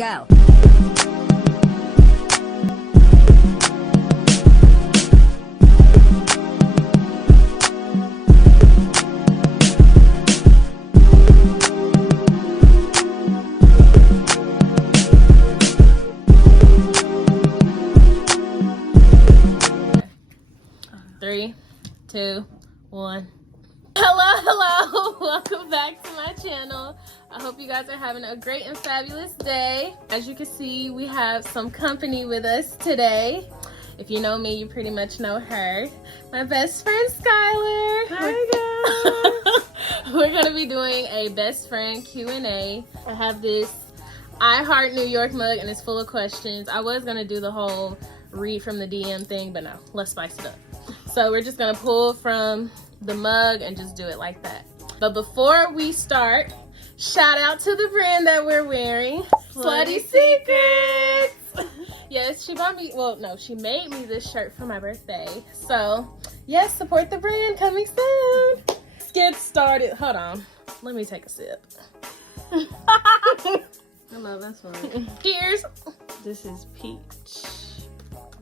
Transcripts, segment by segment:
Go. Three, two, one. Hello. Welcome back to my channel. I hope you guys are having a great and fabulous day. As you can see, we have some company with us today. If you know me, you pretty much know her. My best friend, Skylar. Hi, guys. We're going to be doing a best friend Q&A. I have this I Heart New York mug, and it's full of questions. I was going to do the whole read from the DM thing, but no, let's spice it up. So we're just going to pull from the mug and just do it like that. But before we start, shout out to the brand that we're wearing, Slutty Secrets. Yes, she bought me, well, no, she made me this shirt for my birthday. So, yes, support the brand, coming soon. Let's get started. Hold on. Let me take a sip. I know, that's fine. Cheers. This is Peach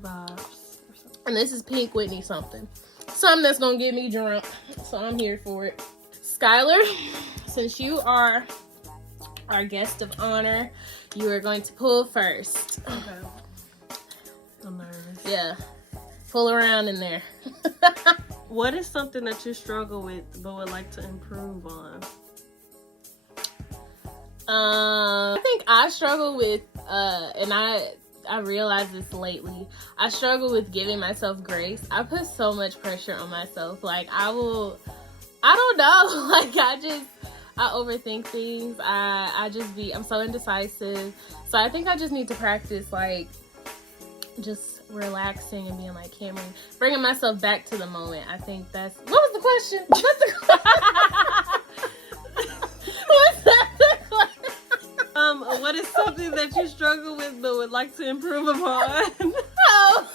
Vibes. And this is Pink Whitney something. Something that's going to get me drunk. So, I'm here for it. Skylar, since you are our guest of honor, you are going to pull first. Okay. I'm nervous. Yeah. Pull around in there. What is something that you struggle with but would like to improve on? I think I struggle with, and I realized this lately, I struggle with giving myself grace. I put so much pressure on myself. Like, I don't know. Like, I overthink things. I'm so indecisive. So I think I just need to practice, like, just relaxing and being like Cameron, bringing myself back to the moment. I think that's, what was the question? What's the What's that? What is something that you struggle with but would like to improve upon? Oh.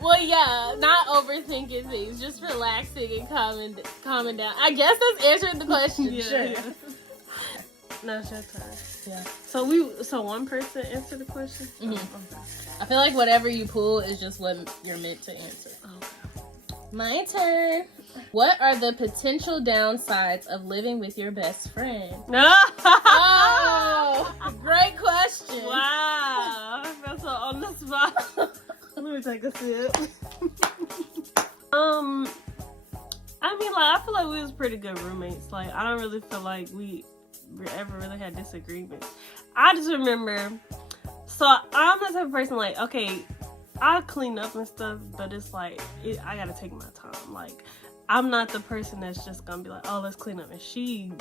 Well, yeah, not overthinking things, just relaxing and calming down. I guess that's answering the question. Sure. Yeah. Now it's your turn. Yeah. So one person answered the question? Mhm. Oh, okay. I feel like whatever you pull is just what you're meant to answer. Okay. My turn. What are the potential downsides of living with your best friend? Oh, great question. Wow. I feel so on the spot. Let me take a sip. I mean, like, I feel like we was pretty good roommates. Like, I don't really feel like we ever really had disagreements. I just remember, so I'm the type of person, like, okay, I'll clean up and stuff, but it's like, I gotta take my time. Like, I'm not the person that's just gonna be like, oh, let's clean up. And she,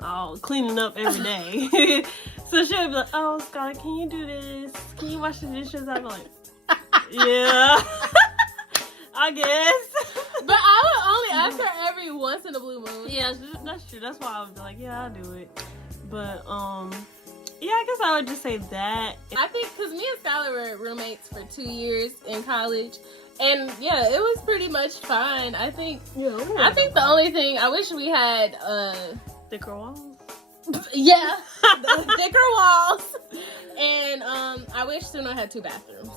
all cleaning up every day. So she'll be like, oh, Scott, can you do this? Can you wash the dishes? I'm like, yeah, I guess. But I would only ask her every once in a blue moon. Yeah, that's true. That's why I was like, yeah, I'll do it. But, yeah, I guess I would just say that. I think, because me and Skylar were roommates for 2 years in college. And, yeah, it was pretty much fine. I think the only thing, I wish we had, thicker walls. yeah, thicker walls. And, I wish Suno had 2 bathrooms.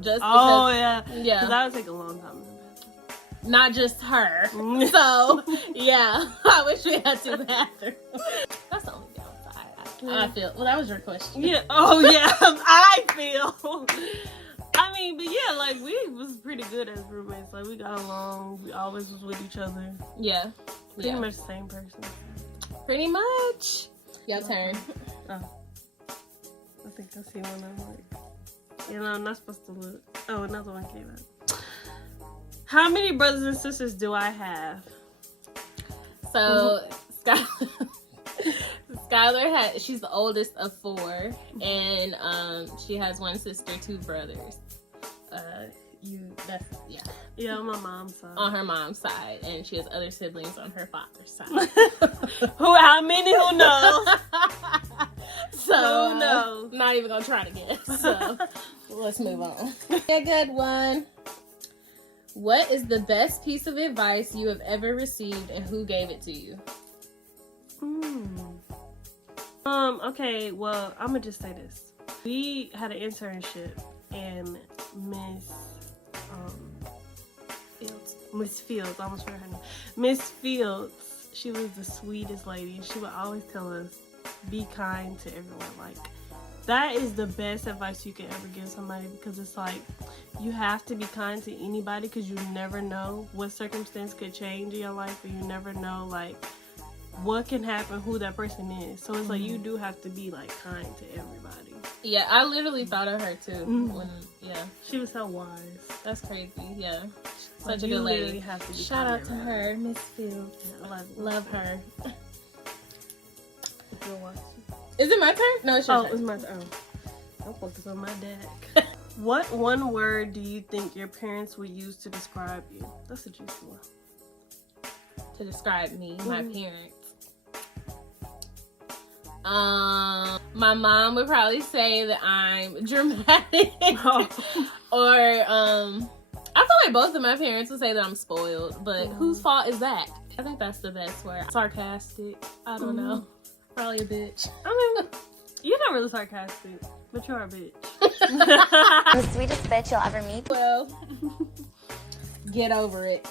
Just because, yeah. Yeah. Because that would take a long time. Not just her. So, yeah, I wish we had 2 bathrooms. That's the only downside. I feel. Well, that was your question. Yeah. Oh, yeah. I feel. I mean, but yeah, like, we was pretty good as roommates. Like, we got along. We always was with each other. Yeah. Pretty much the same person. Pretty much. Your turn. Oh. I think I see one I'm like, I'm not supposed to look. Oh, another one came out. How many brothers and sisters do I have? So, Skylar she's the oldest of 4, and she has 1 sister, 2 brothers. Yeah, on my mom's side. On her mom's side, and she has other siblings on her father's side. How many? Who knows? So, who knows? I'm not even gonna try to guess. So, let's move on. A good one. What is the best piece of advice you have ever received, and who gave it to you? Okay, well, I'm gonna just say this. We had an internship, and Miss Fields, I almost forgot her name. Miss Fields, she was the sweetest lady. She would always tell us, be kind to everyone. Like, that is the best advice you can ever give somebody, because it's like, you have to be kind to anybody, because you never know what circumstance could change in your life, or you never know, like, what can happen, who that person is. So it's like, you do have to be, like, kind to everybody. Yeah, I literally thought of her too. She was so wise. That's crazy. Yeah, Such a good lady. Have to be Shout kind out to her, Miss Fields. Yeah, Love her. If you're watching. Is it my turn? No, it's your turn. Oh, it's my turn. I'm focused on my deck. What one word do you think your parents would use to describe you? That's a juicy one. To describe me, my parents. My mom would probably say that I'm dramatic. Or I feel like both of my parents would say that I'm spoiled, but whose fault is that? I think that's the best word. Sarcastic. I don't know. Probably a bitch. I mean, you're not really sarcastic, but you're a bitch. The sweetest bitch you'll ever meet. Well, get over it.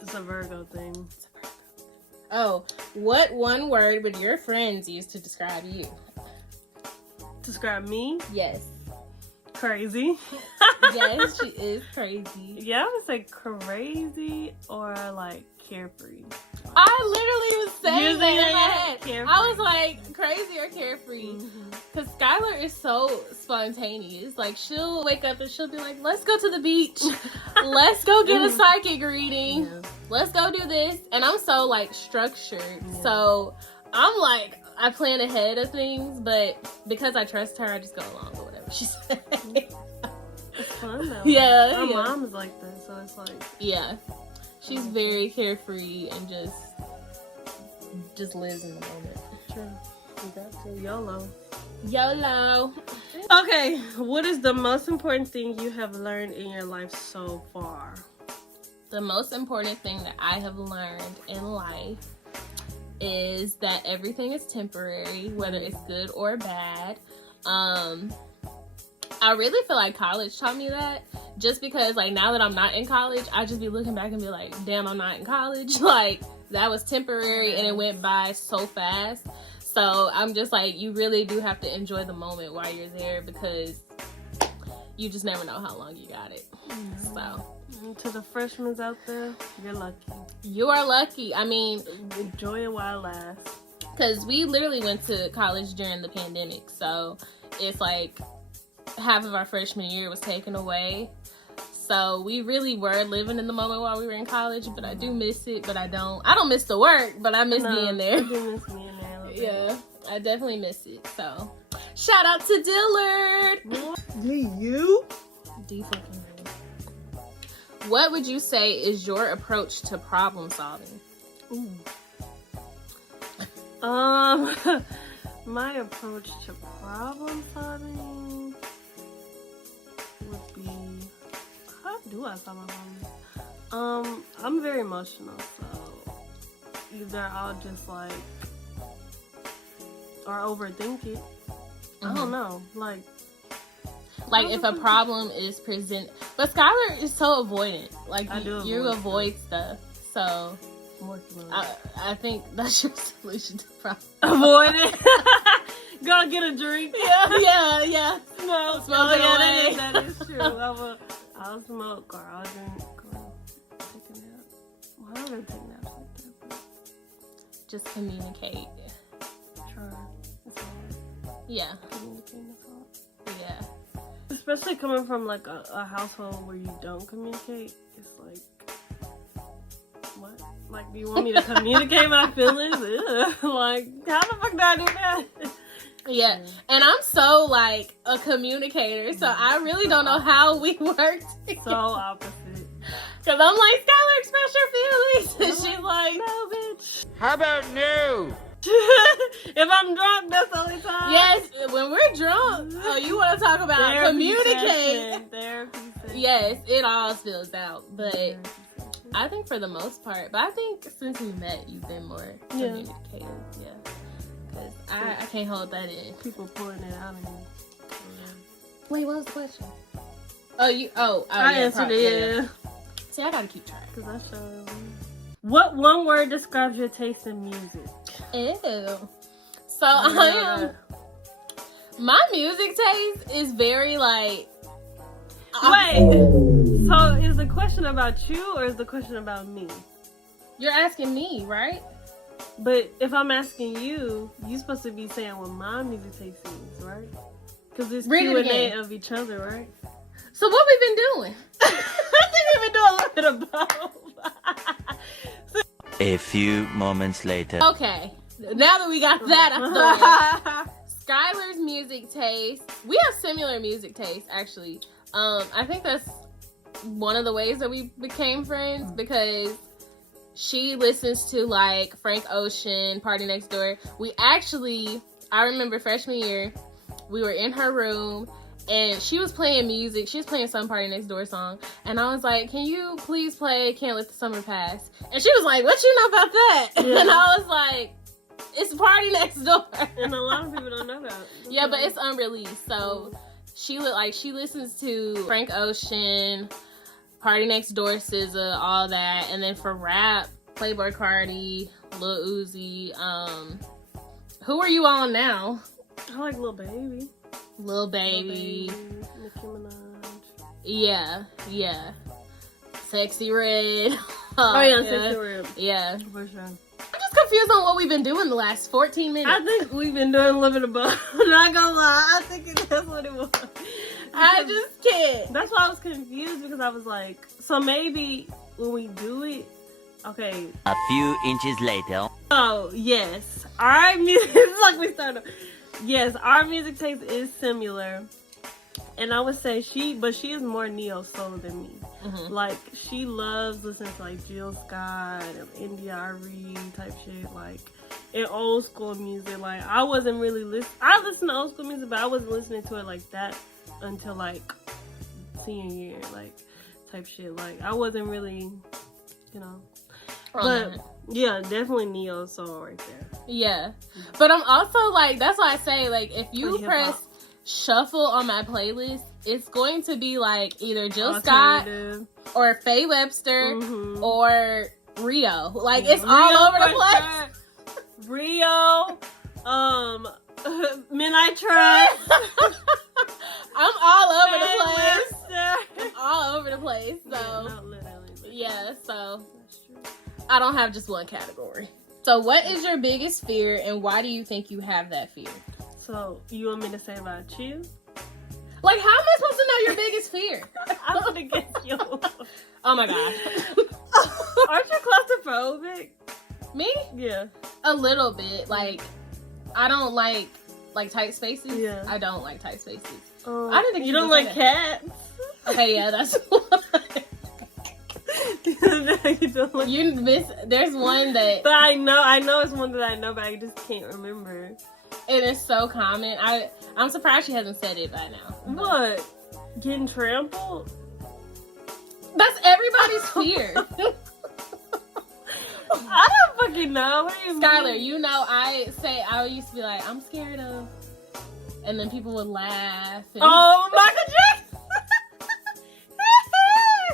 It's a Virgo thing. Oh, what one word would your friends use to describe you? Describe me? Yes. Crazy. Yes, she is crazy. Yeah, I would say crazy or like carefree. I literally was saying that in my head. Carefree. I was like, crazy or carefree? Because Skylar is so spontaneous. Like, she'll wake up and she'll be like, let's go to the beach. Let's go get a psychic reading. Yeah. Let's go do this. And I'm so, like, structured. So, I'm like, I plan ahead of things. But because I trust her, I just go along with whatever she says. It's fun though. Yeah. My mom is like that, so it's like. Yeah. She's very carefree and just lives in the moment. True. You got to. YOLO. YOLO. Okay, what is the most important thing you have learned in your life so far? The most important thing that I have learned in life is that everything is temporary, whether it's good or bad. I really feel like college taught me that, just because, like, now that I'm not in college, I just be looking back and be like, damn, I'm not in college. Like, that was temporary and it went by so fast. So I'm just like, you really do have to enjoy the moment while you're there, because you just never know how long you got it. So, And to the freshmen out there, you're lucky. You are lucky. I mean, enjoy it while it lasts. Because we literally went to college during the pandemic. So it's like half of our freshman year was taken away. So we really were living in the moment while we were in college. But I do miss it, but I don't miss the work, but I miss being there. I do miss being there a little bit. Yeah, I definitely miss it. So shout out to Dillard. You? D fucking real. What would you say is your approach to problem solving? Ooh. My approach to problem solving would be, how do I solve my problems? I'm very emotional, so either I'll just like, or overthink it. I don't know, like if a problem is present, but Skylar is so avoidant. Like, you avoid stuff. So I think that's your solution to the problem. Avoid it. Go get a drink. Yeah. No, Smoke it away. That is true. I'll smoke or I'll drink or take a nap. Well, I don't really take naps like that, but just communicate. try. It's hard. Yeah. Communicating is hard. Yeah. Especially coming from like a household where you don't communicate, it's like, what? Like, do you want me to communicate my feelings? Ugh. Like, how the fuck do I do that? Yeah, and I'm so like a communicator, so I really don't know how we work together. So opposite. Cause I'm like, Skylar, express your feelings, and she's like, no, bitch. How about no? If I'm drunk, that's the only time. yes, when we're drunk, oh, you want to talk about Therapy communicate? session. Therapy session. Yes, it all spills out, but Therapy session. I think for the most part, but I think since we met, you've been more communicative. Yeah, because can't hold that in. People pulling it out of me. Wait, what was the question? Oh, I yeah, answered it, yeah. See, I gotta keep track. Cause I showed. What one word describes your taste in music? Ew. So my music taste is very like. Wait. So is the question about you or is the question about me? You're asking me, right? But if I'm asking you, you're supposed to be saying what my music taste is, right? Because it's Read it Q&A again. of each other, right? So what we been doing? I think we've been doing a little bit of both. A few moments later. Okay, now that we got that out the way, Skylar's music taste. We have similar music tastes, actually. I think that's one of the ways that we became friends because she listens to like Frank Ocean, Party Next Door. I remember freshman year, we were in her room and she was playing music. She was playing some Party Next Door song. And I was like, can you please play Can't Let the Summer Pass? And she was like, what you know about that? Yeah. And I was like, it's Party Next Door. And a lot of people don't know that. Yeah, but it's unreleased. So she listens to Frank Ocean, Party Next Door, SZA, all that. And then for rap, Playboi Carti, Lil Uzi. Who are you on now? I like Lil Baby. Lil Baby. Nicki Minaj. Yeah. Sexy Red. Oh yeah, Sexy Red. Yeah. For sure. I'm just confused on what we've been doing the last 14 minutes. I think we've been doing a little bit of both. Not gonna lie, I think that's what it was. I just can't. That's why I was confused because I was like, so maybe when we do it, okay. A few inches later. Oh yes, our music. It's like we started. Yes, our music taste is similar, and I would say she is more neo soul than me. Mhm. Like she loves listening to like Jill Scott and India Arie type shit, like and old school music. Like I wasn't really I listen to old school music, but I wasn't listening to it like that until like senior year, like type shit. Like I wasn't really, you know. But yeah, definitely neo soul right there. Yeah, but I'm also like, that's why I say like if you press shuffle on my playlist, it's going to be like either Jill Scott or Faye Webster or Rio. Like it's all over the place. Sure. Rio, Midnight Trust. I'm all over the Faye place. Webster. I'm all over the place. So Not literally. But yeah, so that's true. I don't have just one category. So what is your biggest fear and why do you think you have that fear? So you want me to say about you? Like, how am I supposed to know your biggest fear? I'm gonna guess you. Oh my god. Aren't you claustrophobic? Me? Yeah. A little bit. Like, I don't like tight spaces. Yeah. I don't like tight spaces. I didn't think you you don't would like say cats. Okay, yeah, that's why. You don't like. You miss. There's one that, But I know it's one that I know, but I just can't remember. it is so common. I'm surprised she hasn't said it by now. But What? Getting trampled? that's everybody's fear. I don't fucking know. What do you Skylar, mean? you know, I used to be like, I'm scared of, and then people would laugh. And Oh, Michael Jackson!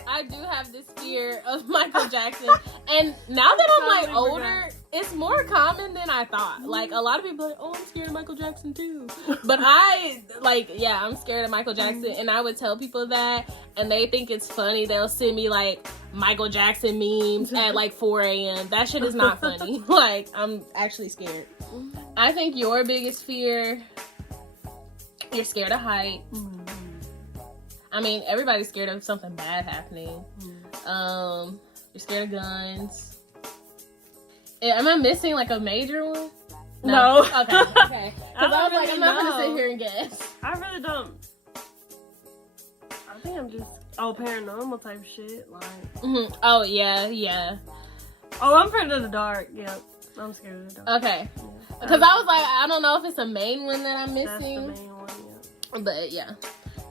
I do have this fear of Michael Jackson, and now that I'm like Totally older, it's more common than I thought. Like a lot of people are like, oh, I'm scared of Michael Jackson too, but I'm scared of Michael Jackson, and I would tell people that, and they think it's funny. They'll send me like Michael Jackson memes at like 4 a.m. That shit is not funny. Like I'm actually scared. I think your biggest fear, you're scared of heights. I mean, everybody's scared of something bad happening. You're scared of guns. Am I missing like a major one? No. Okay. Because I was like, really I'm not know. gonna sit here and guess. I really don't. I think I'm just paranormal type shit. Like, Oh yeah. oh, I'm afraid of the dark. Yep, I'm scared of the dark. Okay. Yeah. Because I was like, I don't know if it's a main one that I'm That's the missing, main one. Yeah. but yeah,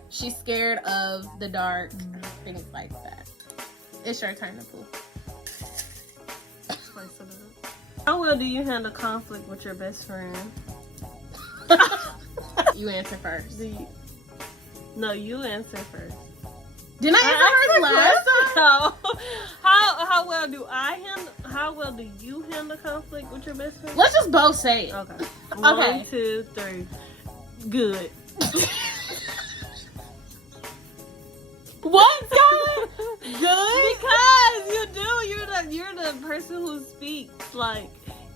she's scared of the dark, things like that. It's your turn to poop. Spice it up. How well do you handle conflict with your best friend? You answer first. No, you answer first. Didn't I answer first last time? No. How well do you handle conflict with your best friend? Let's just both say it. Okay. Okay. 1, 2, 3. Good. What, Skylar? Good? Because you're the person who speaks. Like,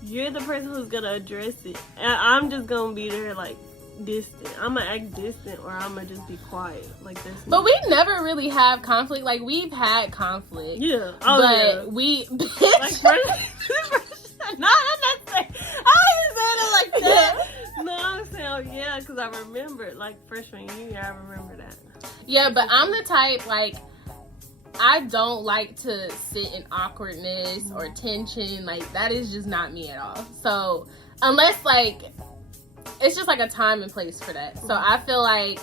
you're the person who's gonna address it. And I'm just gonna be there like distant. I'm gonna act distant, or I'm gonna just be quiet. Like this. But we never really have conflict. Like, we've had conflict. Yeah. But we... Like, no, I'm not saying. I don't even say it like that. No, I'm saying, yeah, because I remember, like, freshman year, I remember that. Yeah, but I'm the type, like, I don't like to sit in awkwardness or tension. Like, that is just not me at all. So, unless, like, it's just, like, a time and place for that. So, I feel like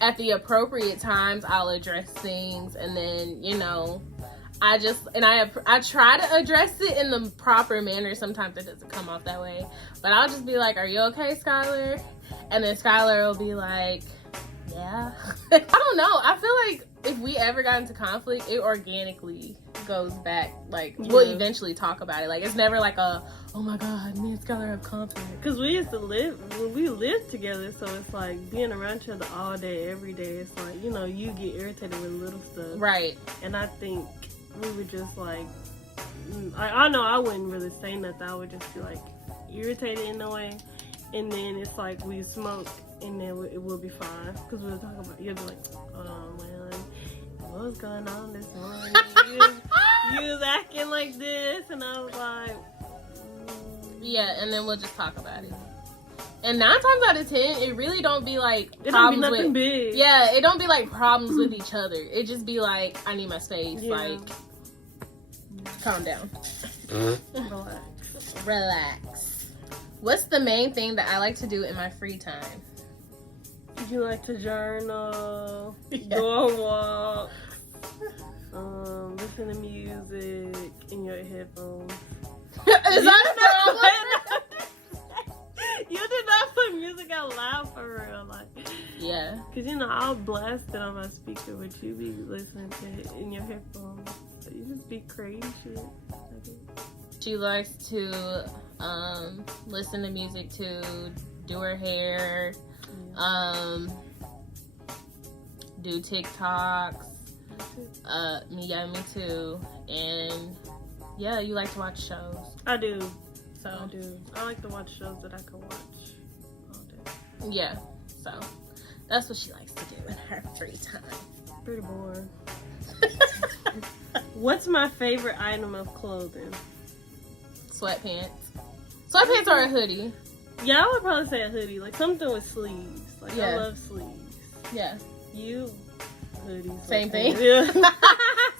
at the appropriate times, I'll address things. And then, you know, I try to address it in the proper manner. Sometimes it doesn't come off that way. But I'll just be like, are you okay, Skylar? And then Skylar will be like, yeah. I don't know. I feel like if we ever got into conflict, it organically goes back. Like, we'll eventually talk about it. Like, it's never like oh my God, me and Skylar have conflict. Because we used to we lived together, so it's like being around each other all day, every day. It's like, you know, you get irritated with little stuff. Right. And I think we would just like, I know I wouldn't really say nothing. I would just be like irritated in a way. And then it's like we smoke, and then it will be fine. Because we'll talk about, you'll be like, well, what's going on this morning? you was acting like this. And I was like, yeah, and then we'll just talk about it. And 9 times out of 10, it really don't be like it problems don't be nothing with, big. yeah, it don't be like problems with each other. It just be like, I need my space. Yeah. Like, calm down. Relax. What's the main thing that I like to do in my free time? You like to journal, go on walks, listen to music in your headphones. Is that a problem? You did not put music out loud for real, like. Yeah. Cause you know I'll blast it on my speaker, but you be listening to it in your headphones. So you just be crazy shit. She likes to listen to music to do her hair, do TikToks. Me too. And yeah, you like to watch shows. I do. So I do. I like to watch shows that I can watch all day. Yeah. So that's what she likes to do in her free time. Pretty boring. What's my favorite item of clothing? Sweatpants. Sweatpants or a hoodie. Yeah, I would probably say a hoodie. Like something with sleeves. Like Yeah. I love sleeves. Yeah. You hoodies. Same thing. Yeah.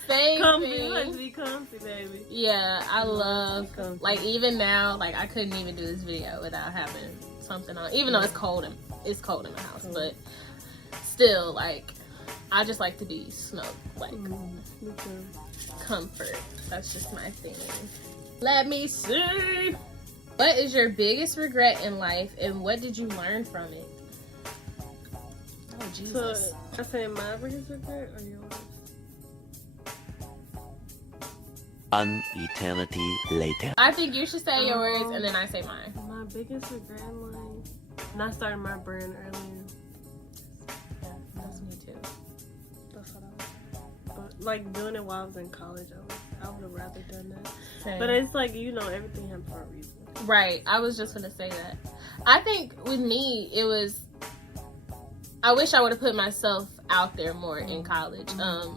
Same Comfy. thing. You like to be comfy, baby. Yeah, I love, comfy. like, even now, like, I couldn't even do this video without having something on, even though it's cold in the house, but still, like, I just like to be snug, like, Me too. comfort. That's just my thing. Let me see. What is your biggest regret in life, and what did you learn from it? Oh, Jesus. So, I say my biggest regret or yours? An eternity later. I think you should say yours, and then I say mine. My biggest regret in life? Not starting my brand earlier. Yeah, that's me too. That's what I was. But like doing it while I was in college, I would have rather done that. Same. But it's like, you know, everything happened for a reason. Right. I was just gonna say that. I think with me, it was, I wish I would have put myself out there more in college.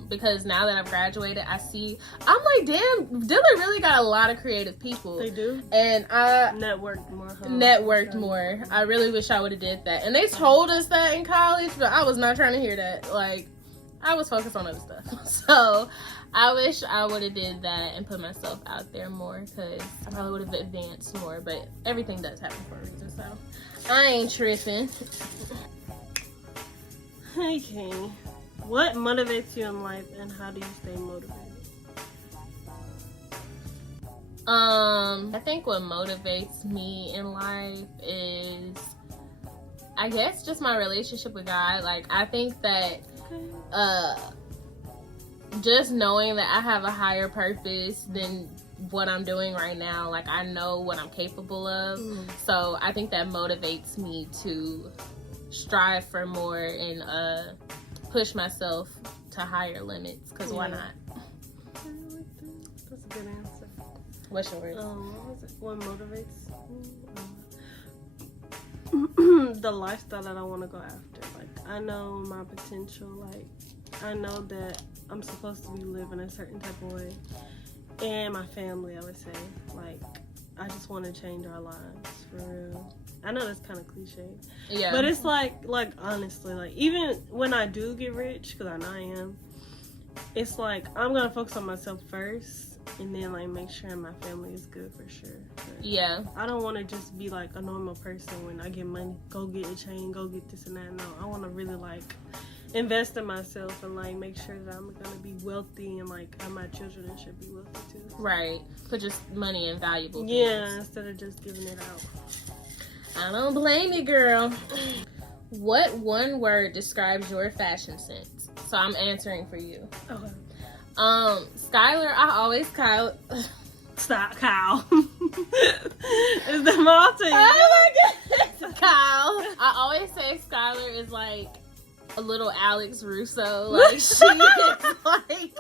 Because now that I've graduated, I see, I'm like, damn, Dillard really got a lot of creative people. They do? And I Networked more. Huh? networked more. I really wish I would have did that. And they told us that in college, but I was not trying to hear that. Like, I was focused on other stuff. So I wish I would have did that and put myself out there more, because I probably would have advanced more. But everything does happen for a reason, so I ain't tripping. Okay. What motivates you in life, and how do you stay motivated? I think what motivates me in life is I guess just my relationship with God. Like, I think that just knowing that I have a higher purpose than what I'm doing right now, like, I know what I'm capable of. So I think that motivates me to strive for more and push myself to higher limits, because why not? That's a good answer. What's yours? What was it? What motivates me? The lifestyle that I want to go after. Like, I know my potential. Like, I know that I'm supposed to be living a certain type of way. And my family, I would say. Like, I just want to change our lives, for real. I know that's kind of cliche. Yeah. But it's like honestly, like, even when I do get rich, because I know I am, it's like, I'm going to focus on myself first, and then, like, make sure my family is good for sure. But yeah. I don't want to just be, like, a normal person when I get money, go get a chain, go get this and that. No, I want to really, like, invest in myself and, like, make sure that I'm going to be wealthy and, like, my children should be wealthy too. Right. Put just money in valuable things. Yeah, instead of just giving it out. I don't blame you, girl. What one word describes your fashion sense? So I'm answering for you. Okay. Skylar, I always Stop, Kyle. Is the Malta? Oh my goodness, Kyle. I always say Skylar is like a little Alex Russo. Like, she is like,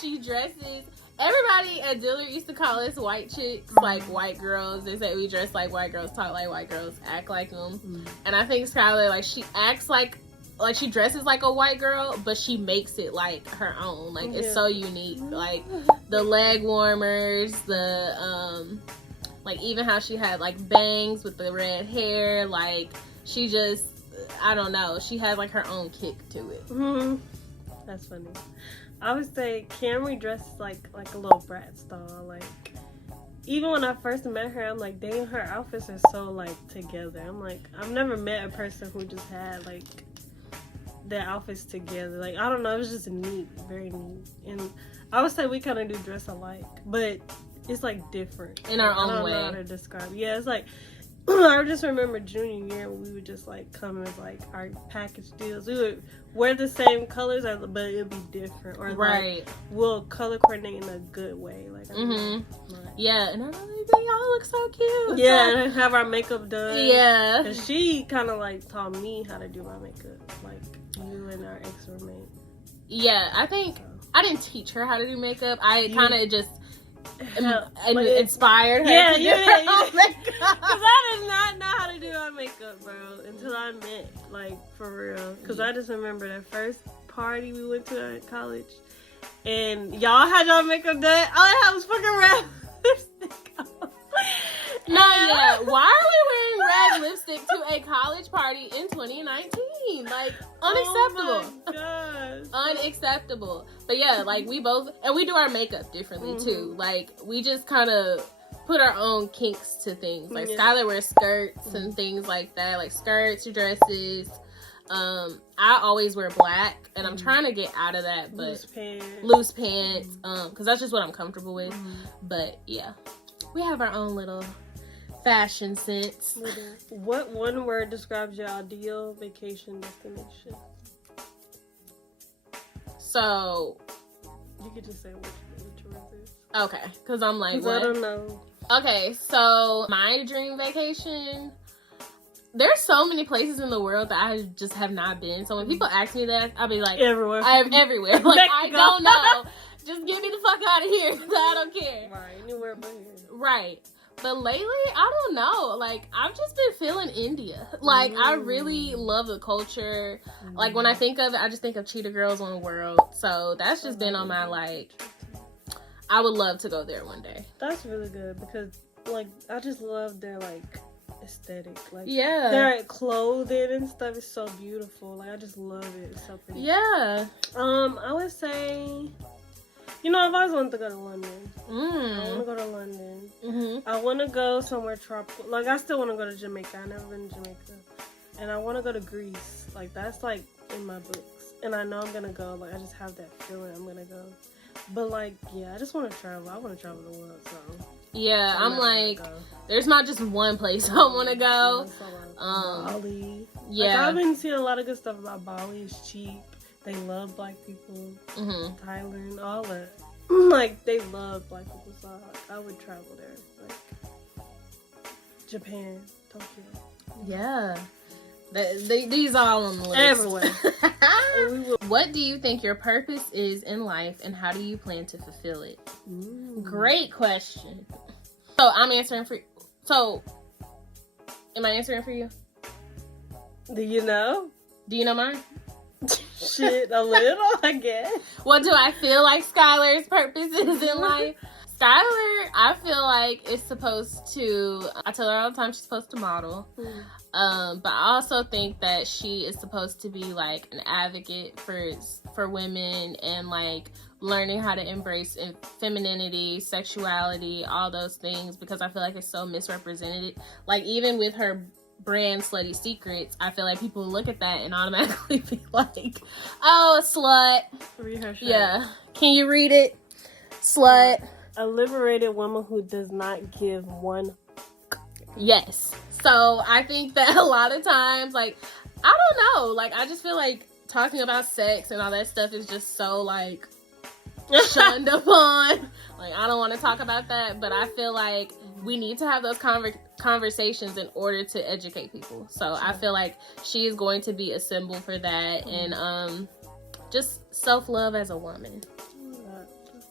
she dresses. Everybody at Dillard used to call us white chicks, like white girls. They say we dress like white girls, talk like white girls, act like them. And I think Skylar, like, she acts like she dresses like a white girl, but she makes it like her own. Like, it's so unique. Like, the leg warmers, the like, even how she had like bangs with the red hair. Like, she just, I don't know, she has like her own kick to it. That's funny. I would say Camry dresses like a little brat style. Like, even when I first met her, I'm like, dang, her outfits are so, like, together. I'm like, I've never met a person who just had, like, their outfits together. Like, I don't know, it was just neat, very neat. And I would say we kind of do dress alike, but it's, like, different. In our own way. I don't know how to describe it. Yeah, it's like, I just remember junior year when we would just, like, come with, like, our package deals. We would wear the same colors, but it would be different. Or, right. like, we'll color coordinate in a good way. Like, yeah, and I know they all look so cute. Yeah, and have our makeup done. Yeah. And she kind of, like, taught me how to do my makeup. Like, you and our ex-roommate. Yeah, I think I didn't teach her how to do makeup. I kind of just inspired her. Yeah, to you did. makeup. Because I did not know how to do my makeup, bro, until I met, like, for real. Because I just remember that first party we went to at college, and y'all had y'all makeup done. All I had was fucking red lipstick on. No, yeah. Why are we wearing red lipstick to a college party in 2019? Like, unacceptable. Oh my gosh. Unacceptable. But yeah, like, we both, and we do our makeup differently too. Like, we just kind of put our own kinks to things. Like, Skylar wears skirts and things like that. Like, skirts, dresses. I always wear black, and I'm trying to get out of that, but loose pants, because that's just what I'm comfortable with. But yeah, we have our own little fashion sense. What one word describes your ideal vacation destination? So you could just say which yours is. Okay, because I'm like, what? I don't know. Okay, so my dream vacation, there's so many places in the world that I just have not been. So when people ask me that, I'll be like, everywhere. I'm everywhere. Like, I don't know. Just get me the fuck out of here, because I don't care. Right, anywhere but here. Right. But lately, I don't know. Like, I've just been feeling India. Like, I really love the culture. Like, when I think of it, I just think of Cheetah Girls One World. So that's just been on my, like, I would love to go there one day. That's really good because, like, I just love their, like, aesthetic. Like, yeah, their clothing and stuff is so beautiful. Like, I just love it. It's so pretty. Yeah. I would say, you know, I've always wanted to go to London. I want to go to London. I want to go somewhere tropical. Like, I still want to go to Jamaica. I've never been to Jamaica. And I want to go to Greece. Like, that's, like, in my books. And I know I'm going to go. Like, I just have that feeling I'm going to go. But, like, yeah, I just want to travel. I want to travel the world, so. Yeah, I'm not gonna like, go. there's not just one place I want to go. Bali. Yeah. Like, I've been seeing a lot of good stuff about Bali. It's cheap. They love black people. Thailand, all that. Like, they love black people, so I would travel there. Like, Japan, Tokyo. Yeah. These all on the list. Everywhere. What do you think your purpose is in life, and how do you plan to fulfill it? Great question. So I'm answering for. So, am I answering for you? Do you know? Do you know mine? Shit, a little, I guess. What do I feel like Skylar's purpose is in life? Skylar, I feel like is supposed to. I tell her all the time she's supposed to model. But I also think that she is supposed to be like an advocate for women and like learning how to embrace femininity, sexuality, all those things, because I feel like it's so misrepresented. Like even with her brand Slutty Secrets, I feel like people look at that and automatically be like, oh, a slut. Read her shirt. Yeah. Can you read it? Slut. A liberated woman who does not give one. Yes. So I think that a lot of times, like, I don't know, like, I just feel like talking about sex and all that stuff is just so, like, shunned upon. Like, I don't want to talk about that, but I feel like we need to have those conversations in order to educate people. So I feel like she is going to be a symbol for that, and just self-love as a woman.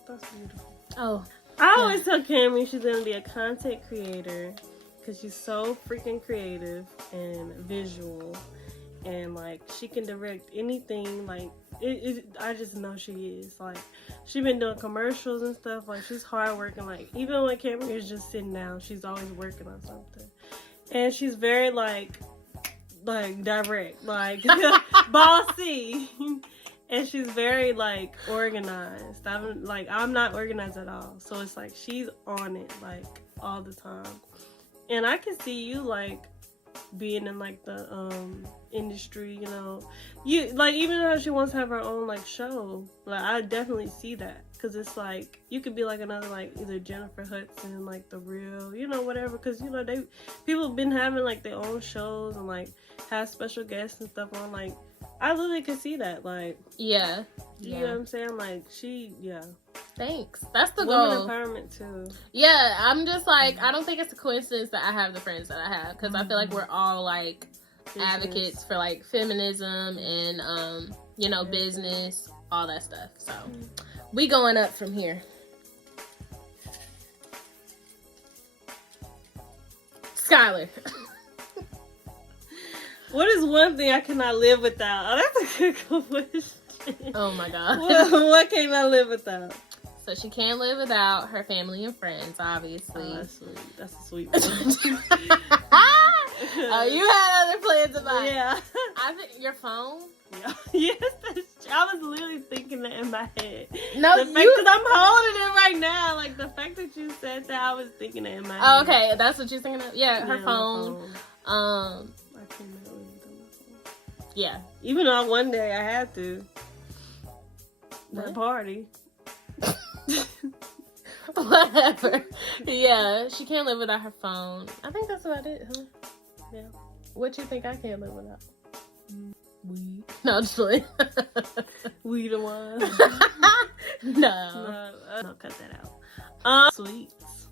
That's beautiful. Oh. I always tell Cammy she's going to be a content creator because she's so freaking creative and visual, and like she can direct anything. Like I just know she is. Like she's been doing commercials and stuff. Like she's hard working. Like even when Cammy is just sitting down, she's always working on something. And she's very like direct, like bossy. And she's very like organized. I'm not organized at all. So it's like she's on it like all the time. And I can see you like being in like the industry, you know. You like even though she wants to have her own like show, like I definitely see that, because it's like you could be like another like either Jennifer Hudson, like The Real, you know, whatever, because you know people have been having like their own shows and like have special guests and stuff on. Like I literally could see that, like Yeah. you know what I'm saying? Like Thanks. That's the women goal. empowerment too. Yeah, I'm just like, I don't think it's a coincidence that I have the friends that I have, because I feel like we're all like advocates for like feminism and you know, business, all that stuff. So we going up from here. Skylar. What is one thing I cannot live without? Oh, that's a good question. Oh my god. What can I live without? So she can't live without her family and friends, obviously. Oh, that's sweet. That's a sweet one. Oh, you had other plans about it. Yeah. I think your phone. Yeah. Yes, I was literally thinking that in my head. No, because I'm holding it right now. Like the fact that you said that, I was thinking it in my head. Oh, okay, that's what you're thinking of. Yeah, her my phone. I cannot live without my phone. Yeah. Even though one day I had to. What? The party. Whatever. Yeah, she can't live without her phone. I think that's about it, huh? Yeah. What you think I can't live without? Weed. No, just like We the one. No. No, cut that out. Sweets.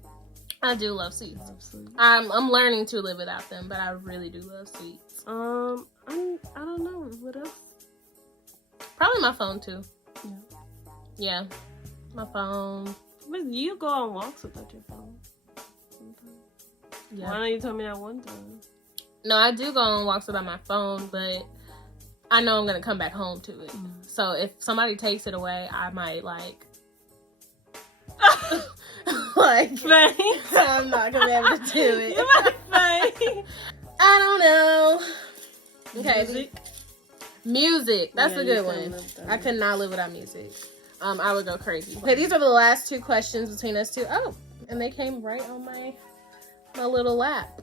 I do love sweets. Love sweets. I'm learning to live without them, but I really do love sweets. I don't know. What else? Probably my phone too. Yeah. Yeah. My phone. But you go on walks without your phone sometimes. Yeah. Why don't you tell me that one time? No, I do go on walks without my phone, but I know I'm gonna come back home to it. So if somebody takes it away, I might like I'm not gonna be able to do it. You might faint. I don't know. Okay. Music. That's Yeah, a you good couldn't one. live without I could not live without music. I would go crazy. Okay, these are the last two questions between us two. Oh, and they came right on my little lap.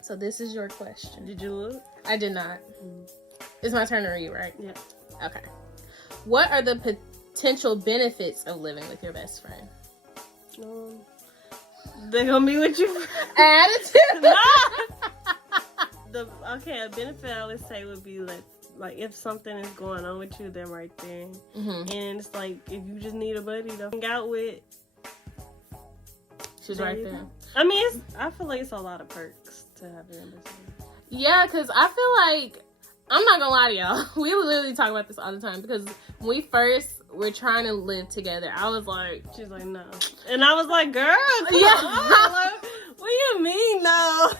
So this is your question. Did you look? I did not. It's my turn to read, right? Yeah. Okay. What are the potential benefits of living with your best friend? They're gonna be with you. Attitude. A benefit I would say would be like if something is going on with you, they're right there. Mm-hmm. And it's like if you just need a buddy to hang out with, She's right there. I mean, I feel like it's a lot of perks to have an ambassador. Yeah, because I feel like, I'm not gonna lie to y'all, we literally talk about this all the time, because when we first were trying to live together, I was like, she's like, no. And I was like, girl, come Yeah. on. Like, what do you mean, no?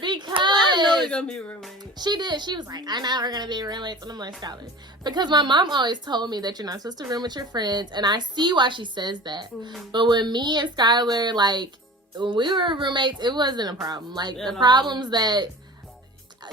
because I know we're gonna be roommates. she did, she was like, I know we're gonna be roommates, and I'm like, Skylar, because my mom always told me that you're not supposed to room with your friends, and I see why she says that. Mm-hmm. But when me and Skylar, like, when we were roommates, it wasn't a problem. Like, the At all. problems that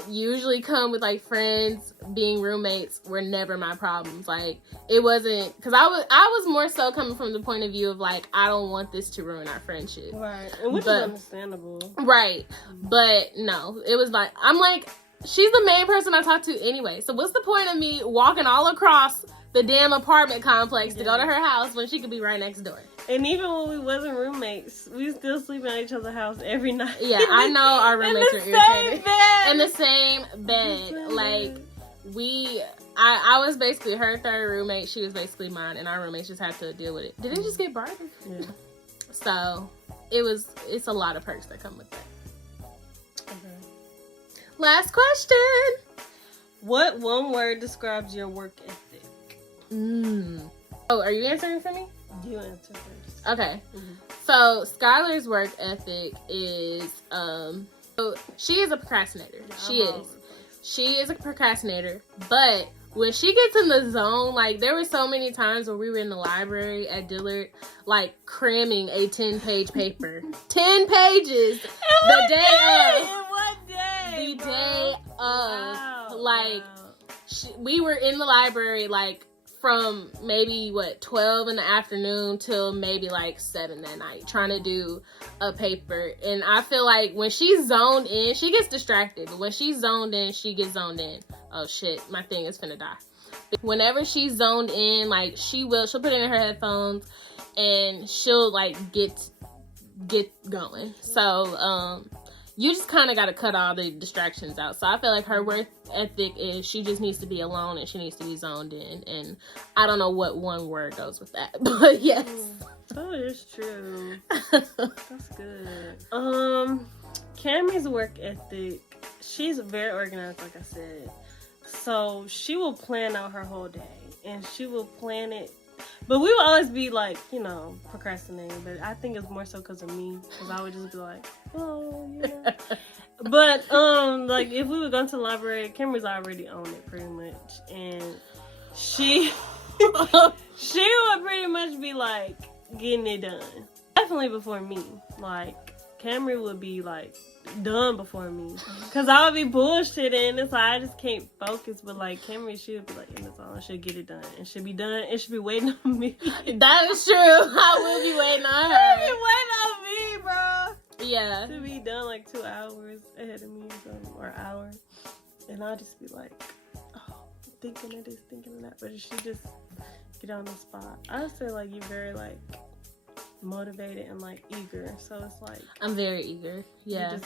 usually come with, like, friends being roommates were never my problems. Like, it wasn't, because I was more so coming from the point of view of, like, I don't want this to ruin our friendship. Right. And which is understandable. Right. But no, it was like, I'm like, she's the main person I talk to anyway. So what's the point of me walking all across the damn apartment complex to go to her house when she could be right next door? And even when we wasn't roommates, we still sleep at each other's house every night. Yeah, I know our roommates were in the irritated. same bed. In the same bed. Like, I was basically her third roommate. She was basically mine, and our roommates just had to deal with it. Did it just get bartered? Yeah. So, it's a lot of perks that come with that. Okay. Last question. What one word describes your work ethic? Oh, are you answering for me? You answer first. Okay. Mhm. So Skylar's work ethic is so she is a procrastinator. She I'm all is. over the place. She is a procrastinator, but when she gets in the zone, like, there were so many times where we were in the library at Dillard, like, cramming a 10-page paper. 10 pages! The day of. What day? The bro? day of. Wow. Like, Wow. we were in the library, like, from maybe 12 in the afternoon till maybe like 7 that night trying to do a paper. And I feel like when she's zoned in, she gets distracted, but when she's zoned in, she gets zoned in. Oh shit, my thing is finna die. Whenever she's zoned in, like, she'll put it in her headphones and she'll like get going. So you just kind of got to cut all the distractions out. So I feel like her work ethic is she just needs to be alone and she needs to be zoned in. And I don't know what one word goes with that, but yes. That is true. That's good. Cammy's work ethic, she's very organized, like I said. So she will plan out her whole day and she will plan it. But we will always be like, procrastinating. But I think it's more so because of me. Because I would just be like, oh, yeah. But, like, if we were going to the library, Kimber's already owned it pretty much. And she would pretty much be like, getting it done. Definitely before me. Like, Camry would be like, done before me. Because I would be bullshitting. And so I just can't focus. But, like, Camry, she would be like, in the zone. She'll get it done. And she'll be done. And she'll be waiting on me. That is true. I will be waiting on her. She'll be waiting on me, bro. Yeah. To be done like 2 hours ahead of me or an hour. And I'll just be like, oh, thinking of this, thinking of that. But she just get on the spot. I would say, like, you're very, like, motivated and, like, eager. So it's like, I'm very eager. Yeah.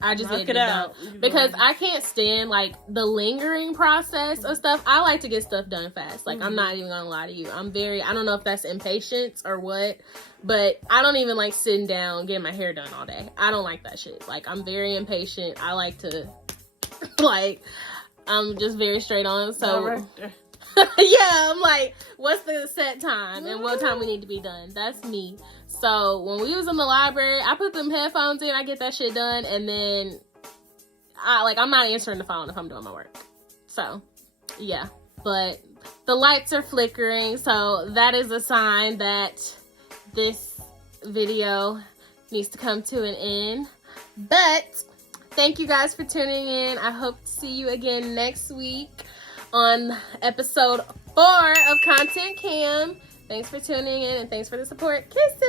I just knock get it out. because I can't stand like the lingering process of stuff. I like to get stuff done fast. Like, I'm not even gonna lie to you. I don't know if that's impatience or what, but I don't even like sitting down getting my hair done all day. I don't like that shit. Like, I'm very impatient. I like to like, I'm just very straight on. So yeah, I'm like, what's the set time and what time we need to be done? That's me. So when we was in the library, I put them headphones in, I get that shit done, and then I'm not answering the phone if I'm doing my work. So yeah, but the lights are flickering, so that is a sign that this video needs to come to an end. But thank you guys for tuning in. I hope to see you again next week on episode 4 of Content Cam. Thanks for tuning in and thanks for the support. Kisses!